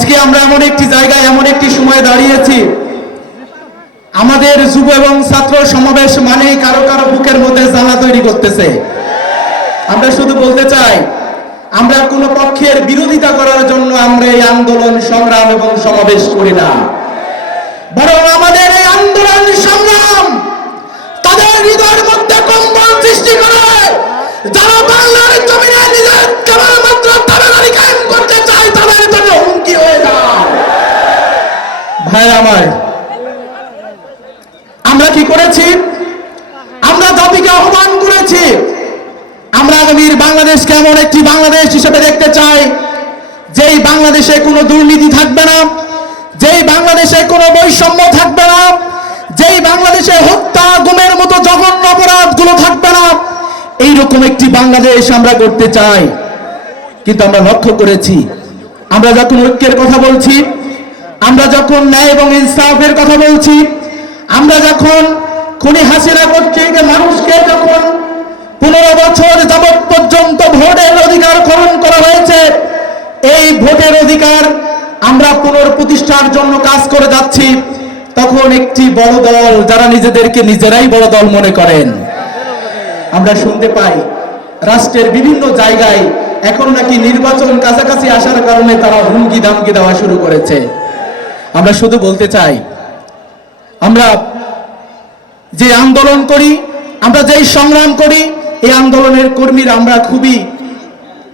আজকে আমরা এমন একটি জায়গায় এমন একটি সময় দাঁড়িয়েছি, আমাদের যুব এবং ছাত্র সমাবেশ মানে কারো কারো বুকের মধ্যে জ্বালা তৈরি করতেছে। আমরা শুধু বলতে চাই, আমরা কোনো পক্ষের বিরোধিতা করার জন্য আমরা এই আন্দোলন সংগ্রাম এবং সমাবেশ করি না, বরং আমাদের এই আন্দোলন সংগ্রাম তাদের হৃদয়ের মধ্যে কম্পন সৃষ্টি করে, যারা বাংলার জমিনে নিজের কেবলমাত্র দাবিদারি কায়েম করতে চায় তাদের জন্য হুমকি হয়ে যায়। ভাই আমার, আমরা কি করেছি? আমরা জাতিকে আহ্বান করেছি, আমরা আগামীর বাংলাদেশকে এমন একটি বাংলাদেশ হিসেবে দেখতে চাই যেই বাংলাদেশে কোনো দুর্নীতি থাকবে না, যেই বাংলাদেশে কোনো বৈষম্য থাকবে না, যেই বাংলাদেশে হত্যা গুমের মতো জঘন্য অপরাধগুলো থাকবে না, এইরকম একটি বাংলাদেশ আমরা করতে চাই। কিন্তু আমরা লক্ষ্য করেছি, আমরা যখন ঐক্যের কথা বলছি, আমরা যখন ন্যায় এবং ইনসাফের কথা বলছি, আমরা যখন খুনি হাসিনা কর্তৃক মানুষকে যখন 15 বছর যাবৎ পর্যন্ত ভোটের অধিকার খনন করা হয়েছে, এই ভোটের অধিকার আমরা পুনঃপ্রতিষ্ঠার জন্য কাজ করে যাচ্ছি, তখন একটি বড় দল যারা নিজেদেরকে নিজেরাই বড় দল মনে করেন, আমরা শুনতে পাই রাষ্ট্রের বিভিন্ন জায়গায় এখন নাকি নির্বাচন কাছাকাছি আসার কারণে তারা হুমকি ধামকি দেওয়া শুরু করেছে। আমরা শুধু বলতে চাই, আমরা যে আন্দোলন করি, আমরা যেই সংগ্রাম করি, এই আন্দোলনের কর্মীরা আমরা খুবই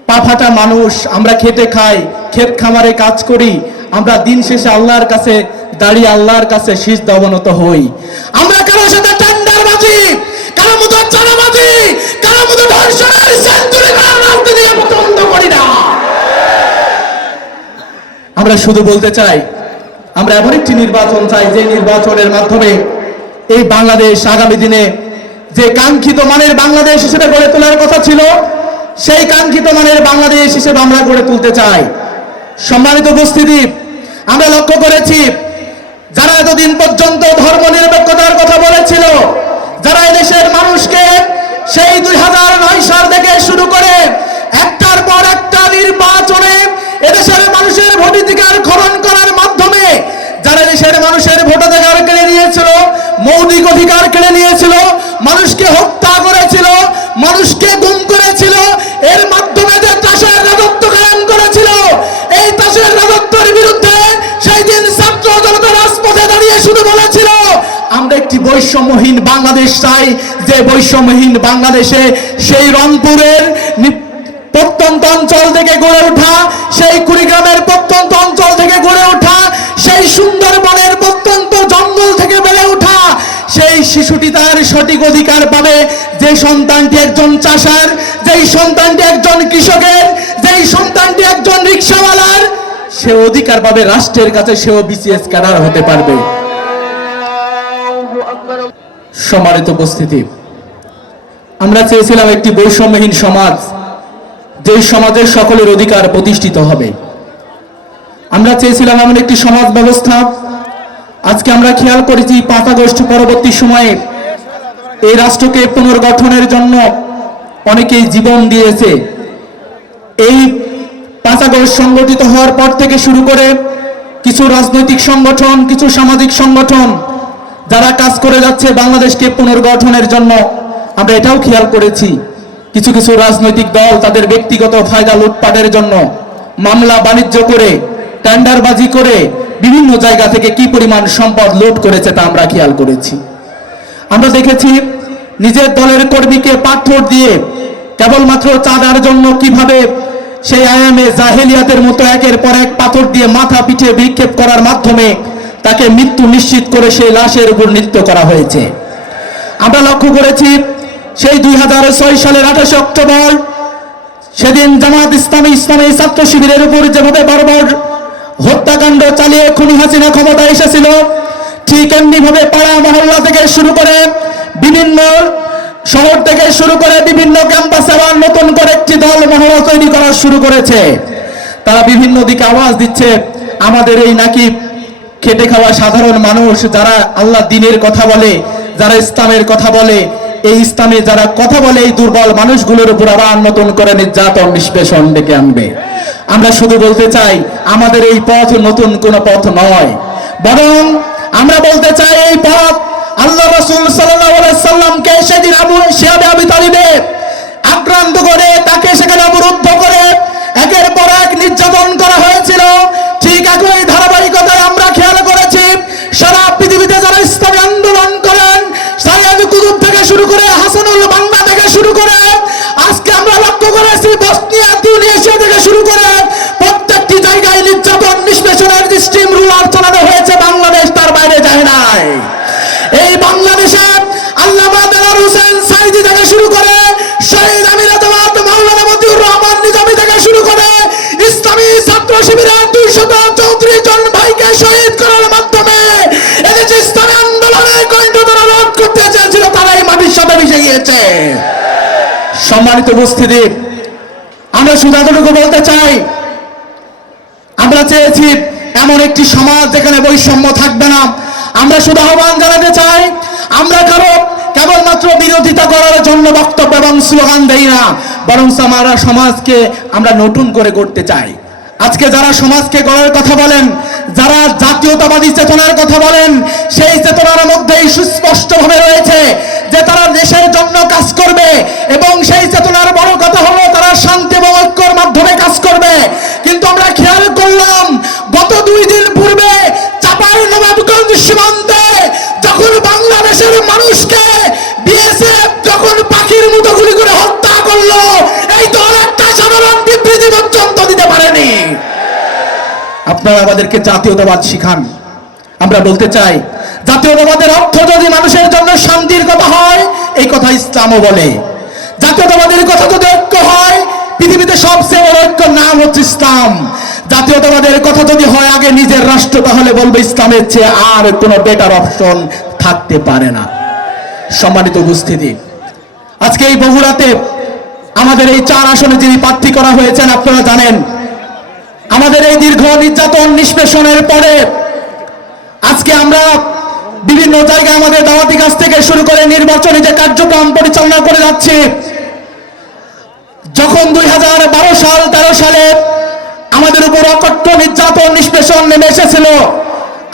পাফাটা মানুষ, আমরা খেটে খাই, ক্ষেত খামারে কাজ করি, আমরা দিন শেষে আল্লাহর কাছে দাঁড়িয়ে আল্লাহর কাছে শীষ দাবনত হই। আমরা কারোর সাথে টেন্ডারবাজি, কারো মতো চাঁদাবাজি, কারো মতো ধর্ষণের সেঞ্চুরি করার রাজনীতি পছন্দ করি না। আমরা শুধু বলতে চাই, আমরা এমন একটি নির্বাচন চাই যে নির্বাচনের মাধ্যমে এই বাংলাদেশ আগামী দিনে যে কাঙ্ক্ষিত মানের বাংলাদেশ হিসেবে গড়ে তোলার কথা ছিল, সেই কাঙ্ক্ষিত মানের বাংলাদেশ হিসেবে আমরা গড়ে তুলতে চাই। সম্মানিত উপস্থিতি, আমরা লক্ষ্য করেছি যারা এতদিন পর্যন্ত ধর্মনিরপেক্ষতার কথা বলেছিল, যারা এদেশের মানুষকে সেই 2009 সাল থেকে শুরু করে একটার পর একটা নির্বাচনে এদেশের মানুষের ভোটাধিকার খনন করার মাধ্যমে যারা দেশের মানুষের ভোটাধিকার কেড়ে নিয়েছিল, মৌলিক অধিকার কেড়ে নিয়েছিল, মানুষকে হত্যা করেছিল, মানুষকে গুম করেছিল, এর মাধ্যমে যে তাসের রাজত্ব কায়েম করেছিল, এই তাসের রাজত্বের বিরুদ্ধে সেই দিন ছাত্র জনতা রাজপথে দাঁড়িয়ে শুধু বলেছিল আমরা একটি বৈষম্যহীন বাংলাদেশ চাই, যে বৈষম্যহীন বাংলাদেশে সেই রংপুরের প্রত্যন্ত অঞ্চল থেকে গড়ে ওঠা, সেই কুড়িগ্রামের প্রত্যন্ত অঞ্চল থেকে গড়ে ওঠা, সেই সুন্দরবনের প্রত্যন্ত জঙ্গল থেকে বেড়ে ওঠা সেই শিশুটি তার সঠিক অধিকার পাবে, যে সন্তানটি একজন চাষার, যেই সন্তানটি একজন কৃষকের, যেই সন্তানটি একজন রিকশাওয়ালার, সে অধিকার পাবে রাষ্ট্রের কাছে, সেও বিসিএস ক্যাডার হতে পারবে। সম্মানিত উপস্থিতি, আমরা চেয়েছিলাম একটি বৈষম্যহীন সমাজ, যেই সমাজের সকলের অধিকার প্রতিষ্ঠিত হবে। আমরা চেয়েছিলাম এমন একটি সমাজ ব্যবস্থা, আজকে আমরা খেয়াল করেছি 5 আগস্ট পরবর্তী সময়ে এই রাষ্ট্রকে পুনর্গঠনের জন্য অনেকেই জীবন দিয়েছে। এই 5 আগস্ট সংগঠিত হওয়ার পর থেকে শুরু করে কিছু রাজনৈতিক সংগঠন, কিছু সামাজিক সংগঠন যারা কাজ করে যাচ্ছে বাংলাদেশকে পুনর্গঠনের জন্য, আমরা এটাও খেয়াল করেছি কিছু কিছু রাজনৈতিক দল তাদের ব্যক্তিগত ফায়দা লুটপাটের জন্য মামলা বাণিজ্য করে, টেন্ডারবাজি করে বিভিন্ন জায়গা থেকে কি পরিমাণ সম্পদ লুট করেছে তা আমরা খেয়াল করেছি। আমরা দেখেছি নিজের দলের কর্মীকে পাথর দিয়ে কেবলমাত্র চাঁদার জন্য কিভাবে সেই আয়ামে জাহেলিয়াতের মতো একের পর এক পাথর দিয়ে মাথা পিঠে বিক্ষেপ করার মাধ্যমে তাকে মৃত্যু নিশ্চিত করে সেই লাশের উপর নৃত্য করা হয়েছে। আমরা লক্ষ্য করেছি সেই 2006 সালের 28 অক্টোবর সেদিন জামাত ইসলামী ছাত্র শিবিরের উপর যেভাবে বারবার হত্যাকাণ্ড চালিয়ে খুনি হাসিনা ক্ষমতা এসেছিল, ঠিক এমনি ভাবে পাড়া মহল্লা থেকে শুরু করে বিভিন্ন শহর থেকে শুরু করে বিভিন্ন ক্যাম্পাসে আবার নতুন করে একটি দল মহড়া তৈরি করা শুরু করেছে। তারা বিভিন্ন দিকে আওয়াজ দিচ্ছে আমাদের এই নাকি খেটে খাওয়া সাধারণ মানুষ যারা আল্লাহ দ্বীনের কথা বলে, যারা ইসলামের কথা বলে, এই ইসলামে যারা কথা বলে এই দুর্বল মানুষগুলোর উপর আবার নতুন করে নির্যাতন নিষ্পেষণ ডেকে আনবে। আমরা শুধু বলতে চাই আমাদের এই পথ নতুন কোনো পথ নয়, বরং আমরা বলতে চাই এই পথ আল্লাহ রাসূল সাল্লাল্লাহু আলাইহি সাল্লামকে সেদিন আবু তালিবে আক্রান্ত করে তাকে সেখানে অবরুদ্ধ করে একের পর এক নির্যাতন করা হয়েছিল। ঠিক একই ধারাবাহিকতায় আমরা খেয়াল করেছি সারা পৃথিবীতে যারা ইসলামী আন্দোলন করেন, সাইয়েদ কুতুব থেকে শুরু করে হাসানুল বান্না থেকে শুরু করে আজকে আমরা লক্ষ্য করেছি বসনিয়া তিউনিসিয়া থেকে শুরু করে প্রত্যেকটি জায়গায় নির্যাতন নিষ্পেষণের স্টিম রুলার চালানো হয়েছে। বাংলাদেশ তার বাইরে যায় নাই। এই বাংলাদেশে আল্লামা দেলোয়ার হোসেন সাঈদী থেকে শুরু করে শহীদ আমির জামাত মাওলানা মতিউর রহমান নিজামী থেকে শুরু করে ইসলামী ছাত্র শিবিরের 234 জন ভাইকে শহীদ করার মাধ্যমে এদেশে ইসলামী আন্দোলনের কণ্ঠধ্বনি রোধ করতে চেয়েছিল, তারাই মাটির সাথে মিশে গিয়েছে। সম্মানিত উপস্থিতি, আমরা শুধু এতটুকু বলতে চাই, আমরা চেয়েছি এমন একটি সমাজ যেখানে বৈষম্য থাকবে না। আমরা শুধু আহ্বান জানাতে চাই, আমরা কেবলমাত্র বিরোধিতা করার জন্য বক্তব্য এবং স্লোগান দেই না, বরং আমরা সমাজকে আমরা নতুন করে গড়তে চাই। আজকে যারা সমাজকে গড়ার কথা বলেন, যারা জাতীয়তাবাদী চেতনার কথা বলেন, সেই চেতনার মধ্যেই সুস্পষ্টভাবে রয়েছে যে তারা দেশের জন্য কাজ করবে এবং সেই চেতনার বড় কথা হলো তারা শান্তি এবং ঐক্যের মাধ্যমে কাজ করবে। কিন্তু আমরা খেয়াল করলাম গত 2 দিন পূর্বে চাঁপাইনবাবগঞ্জ সীমান্তে যখন বাংলাদেশের মানুষকে বিএসএফ যখন পাখির মতো গুলি করে হত্যা করলো, এই দল একটা সাধারণ বিবৃতি পর্যন্ত দিতে পারেনি। আপনারা আমাদেরকে জাতীয়তাবাদ শিখান। আমরা বলতে চাই জাতীয়তাবাদের অর্থ যদি মানুষের জন্য শান্তির কথা হয়, এই কথা ইসলামও বলে। জাতীয়তাবাদের কথা যদি ঐক্য হয়, পৃথিবীতে সবচেয়ে বড় ঐক্যের নাম হচ্ছে ইসলাম। জাতীয়তাবাদের কথা যদি হয় আগে নিজের রাষ্ট্র, তাহলে বলবে ইসলামের চেয়ে আর কোনো বেটার অপশন থাকতে পারে না। সম্মানিত উপস্থিতি, আজকে এই বগুড়াতে আমাদের এই 4 আসনে যিনি প্রার্থী করা হয়েছেন, আপনারা জানেন আমাদের এই দীর্ঘ নির্যাতন নিষ্পেষণের পরে আজকে আমরা বিভিন্ন জায়গায় আমাদের দাওয়াতি কাজ থেকে শুরু করে নির্বাচনী যে কার্যক্রম পরিচালনা করে যাচ্ছি, যখন 2012 সাল 13 সালে আমাদের উপর অকথ্য নির্যাতন নিষ্পেষণ নেমে এসেছিল,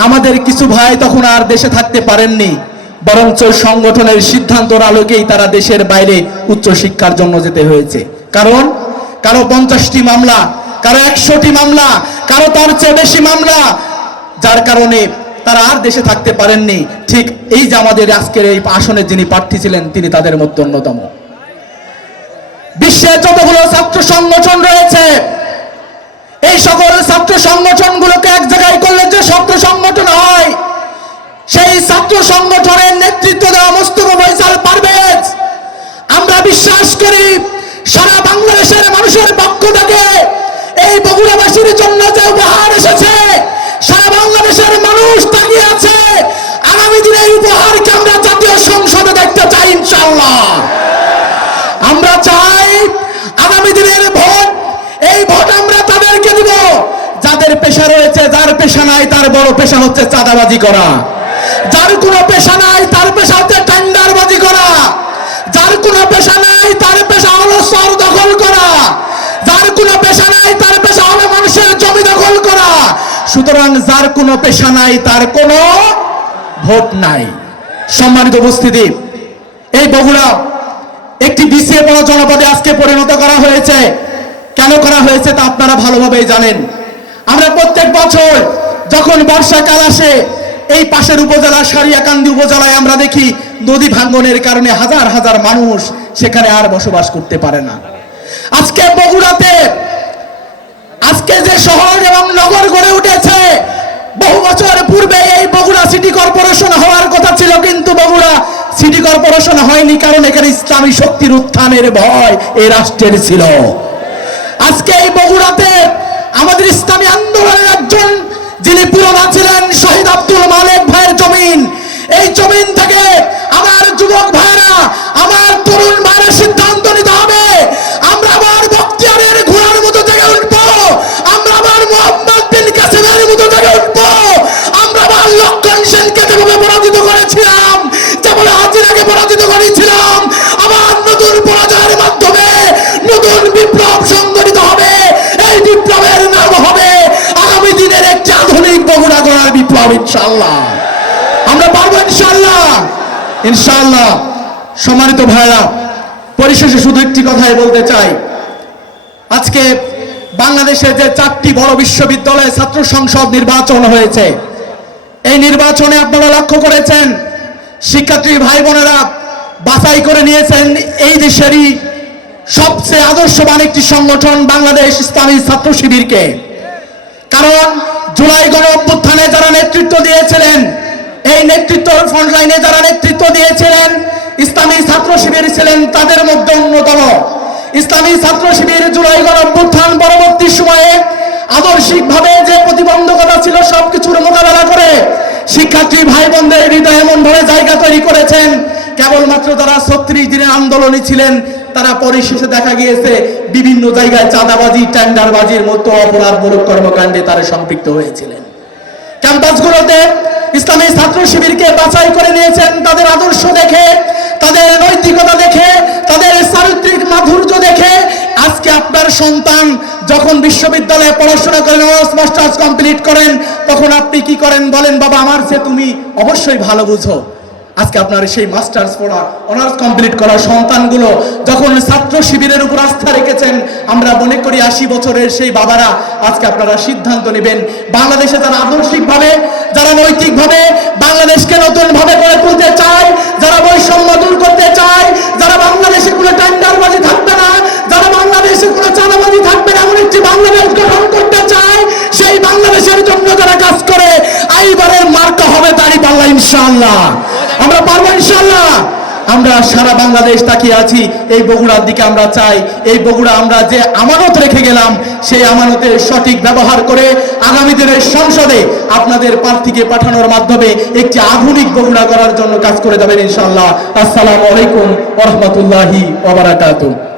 আমাদের কিছু ভাই তখন আর দেশে থাকতে পারেননি, বরঞ্চ সংগঠনের সিদ্ধান্তর আলোকেই তারা দেশের বাইরে উচ্চশিক্ষার জন্য যেতে হয়েছে। কারণ কারো 50টি মামলা, কারো 100টি মামলা, কারো তার চেয়ে বেশি মামলা, যার কারণে তারা আর দেশে থাকতে পারেননি। ঠিক এই যে আমাদের আজকের এই আসনে যিনি প্রার্থী ছিলেন, তিনি তাদের মধ্যে অন্যতম। বিশ্বের যতগুলো ছাত্র সংগঠন রয়েছে, এই সকল ছাত্র সংগঠনগুলোকে এক জায়গায় করলে যে ছাত্র সংগঠন হয়, সেই ছাত্র সংগঠনের নেতৃত্ব দেওয়া মোস্তফা ফয়সাল পারভেজ, আমরা বিশ্বাস করি সারা বাংলাদেশের মানুষের পক্ষ থেকে এই বগুড়াবাসীর জন্য যে উপহার এসেছে, সারা বাংলাদেশের মানুষ তাকিয়ে আছে। আগামী দিনে এই উপহারকে আমরা জাতীয় সংসদে দেখতে চাই ইনশাআল্লাহ। আমরা চাই আগামী দিনের ভোট, এই ভোট আমরা তাদেরকে দিব যাদের পেশা রয়েছে, যার পেশা নাই তার বড় পেশা হচ্ছে চাঁদাবাজি করা, যার কোনো পেশা নাই তার পেশা হচ্ছে টেন্ডারবাজি করা, যার কোনো পেশা নাই তার পেশা হলো শহর দখল করা, যার কোনো পেশা নাই তার পেশা হলো মানুষের জমি দখল করা। সুতরাং যার কোনো পেশা নাই তার কোনো ভোট নাই। সম্মানিত উপস্থিতি, এই বগুড়া একটি পিছিয়ে পড়া জনপদে আজকে পরিণত করা হয়েছে। কেন করা হয়েছে তা আপনারা ভালোভাবেই জানেন। আমরা প্রত্যেক বছর যখন বর্ষাকাল আসে, এই পাশের উপজেলা সারিয়াকান্দি উপজেলায় আমরা দেখি নদী ভাঙ্গনের কারণে হাজার হাজার মানুষ সেখানে আর বসবাস করতে পারে না। আজকে বগুড়াতে আজকে যে শহর এবং নগর গড়ে উঠেছে, বহু বছর পূর্বে এই বগুড়া সিটি কর্পোরেশন হওয়ার কথা ছিল, কিন্তু বগুড়া সিটি কর্পোরেশন হয়নি, কারণ এখানে ইসলামী শক্তির উত্থানের ভয় এই রাষ্ট্রের ছিল। আজকে এই বগুড়াতে আমাদের ইসলামী আন্দোলনের একজন যিনি পুরোধা ছিলেন শহীদ আব্দুল মালেক ভাইয়ের জমিন, এই জমিন থেকে আমার যুবক ভাইরা, আমার তরুণ ভাইরা সিদ্ধান্ত নিতে হবে, আমরা আবার বখতিয়ারের ঘোড়ার মতো থেকে উঠবো, আমরা আবার মোহাম্মদ বিন কাসিমের মতো থেকে উঠবো, আমরা আবার লক্ষণ সেনকে যেভাবে পরাজিত করেছিলাম, যেমন হাজিরাকে পরাজিত করেছিলাম, আবার নতুন পরাজয়ের মাধ্যমে নতুন বিপ্লব সংগঠিত হবে। এই বিপ্লব সম্ভব ইনশাআল্লাহ, আমরা পারবো ইনশাআল্লাহ, ইনশাআল্লাহ। সম্মানিত ভাইরা, পরিশেষে শুধু একটি কথাই বলতে চাই, আজকে বাংলাদেশে যে 4টি বড় বিশ্ববিদ্যালয়ে ছাত্র সংসদ নির্বাচন হয়েছে, এই নির্বাচনে আপনারা লক্ষ্য করেছেন শিক্ষার্থী ভাই বোনেরা বাছাই করে নিয়েছেন এই দেশেরই সবচেয়ে আদর্শবান একটি সংগঠন বাংলাদেশ ইসলামী ছাত্র শিবিরকে। কারণ জুলাই গণ অভ্যুত্থানে যারা নেতৃত্ব দিয়েছিলেন, এই নেতৃত্বর ফ্রন্টলাইনে যারা নেতৃত্ব দিয়েছিলেন ইসলামী ছাত্র শিবির ছিলেন তাদের মধ্যে অন্যতম। ইসলামী ছাত্র শিবির জুলাই গণ অভ্যুত্থান পরবর্তী সময়ে আদর্শিকভাবে যে প্রতিবন্ধকতা ছিল সবকিছুর মোকাবেলা করে শিক্ষার্থী ভাই বোনদের হৃদয়ে এমন ভাবে জায়গা তৈরি করেছেন, কেবলমাত্র যারা 36 দিনের আন্দোলনে ছিলেন তারা পরিশেষে দেখা গিয়েছে বিভিন্ন জায়গায় চাঁদাবাজি, টেন্ডারবাজির মতো অপরাধমূলক কর্মকাণ্ডে তারা সম্পৃক্ত হয়েছিলেন। ক্যাম্পাসগুলোতে ইসলামী ছাত্র শিবিরকে বাছাই করে নিয়েছেন তাদের আদর্শ দেখে, তাদের নৈতিকতা দেখে, তাদের চারিত্রিক মাধুর্য দেখে। আজকে আপনার সন্তান যখন বিশ্ববিদ্যালয়ে পড়াশোনা করেন, অনার্স মাস্টার্স কমপ্লিট করেন, তখন আপনি কি করেন বলেন, বাবা আমার চেয়ে তুমি অবশ্যই ভালো বুঝো। আজকে আপনার সেই মাস্টার্স পড়া, অনার্স কমপ্লিট করা সন্তানগুলো যখন ছাত্র শিবিরের উপর আস্থা রেখেছেন, আমরা মনে করি 80 বছরের সেই বাবারা আজকে আপনারা সিদ্ধান্ত নেবেন বাংলাদেশে যারা আদর্শিকভাবে, যারা নৈতিকভাবে বাংলাদেশকে নতুনভাবে গড়ে তুলতে চায়, যারা বৈষম্য দূর করতে চায়, যারা বাংলাদেশে কোনো টেন্ডারবাজি থাকবে না, যারা বাংলাদেশে কোনো চাঁদাবাজি থাকবে না, এমন একটি বাংলাদেশ গঠন করতে চায়, সেই বাংলাদেশের জন্য যারা কাজ করে এইবারের মার্কা হবে দাঁড়িপাল্লা ইনশাআল্লাহ। আমরা পারবো ইনশাআল্লাহ। আমরা সারা বাংলাদেশ তাকিয়ে আছি এই বগুড়ার দিকে। আমরা চাই এই বগুড়া আমরা যে আমানত রেখে গেলাম সেই আমানতের সঠিক ব্যবহার করে আগামী দিনের সংসদে আপনাদের প্রার্থীকে পাঠানোর মাধ্যমে একটি আধুনিক বগুড়া করার জন্য কাজ করে যাবেন ইনশাআল্লাহ। আসসালামু আলাইকুম ওয়া রাহমাতুল্লাহি ওয়া বারাকাতুহু।